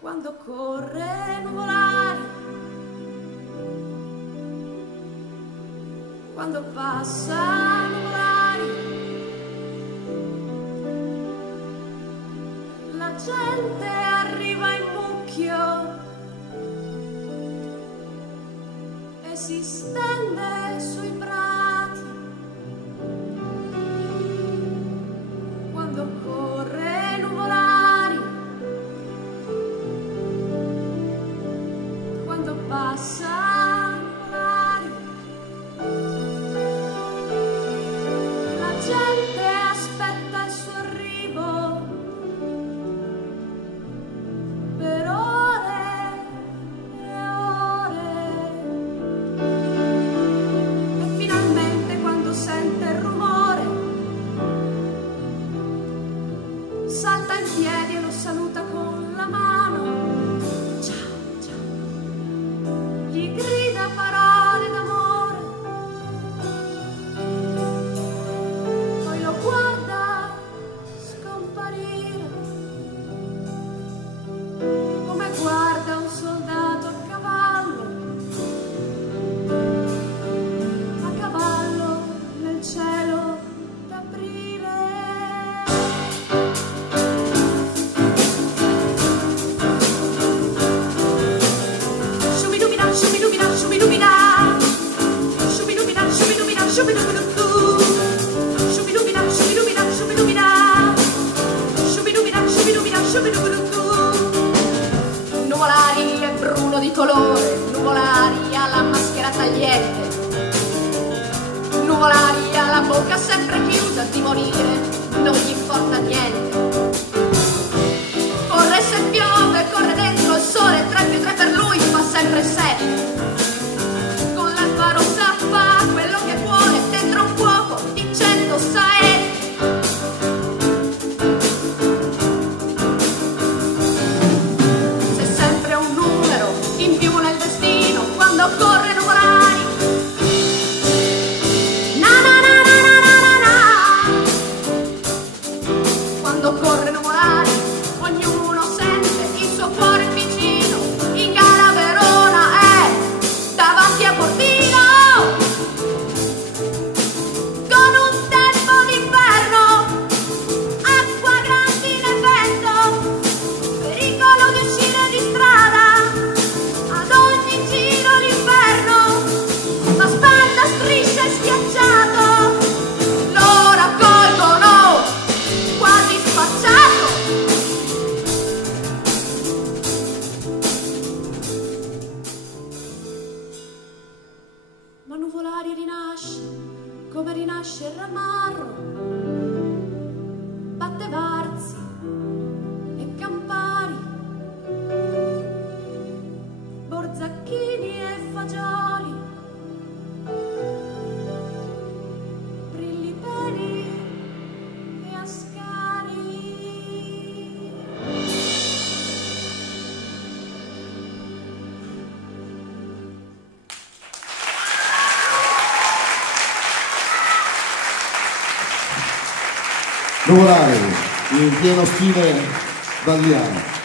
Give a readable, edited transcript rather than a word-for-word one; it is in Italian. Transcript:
Quando corre nuvolari, quando passa nuvolari, la gente arriva in mucchio e si stende sui prati. Quando corre nuvolari, quando passa nuvolari, la gente aspetta il suo arrivo per ore e ore, e finalmente quando sente il rumore salta in piedi e lo saluta con la mano. Gli grida parole d'amore, poi lo guarda scomparire, come guarda un soldato a cavallo nel cielo d'aprile. Nuvolari è bruno di colore, Nuvolari ha la maschera tagliente, Nuvolari ha la bocca sempre chiusa, di morire non gli importa niente. Corre se piove, corre dentro il sole, 3 più 3 per lui fa sempre 7. Con l'alba rossa fa quello che vuole, dentro un fuoco di 100 saette. C'è sempre un numero in più nel destino quando corre Nuvolari. Na na na na na na na. Quando corre Nuvolari ognuno sente il suo cuore vicino. In gara Verona è davanti a Portino, con un tempo d'inverno, acqua grandine e vento, pericolo di uscire di strada, ad ogni giro l'inferno, la spalla striscia e schiacciato, lo raccolgono quasi spacciato. Ma Nuvolari rinasce, come rinasce il ramarro, batte varzi e campari, borzacchini e fagioli, brilli peri e ascari. Nuvolare in pieno stile vandiano.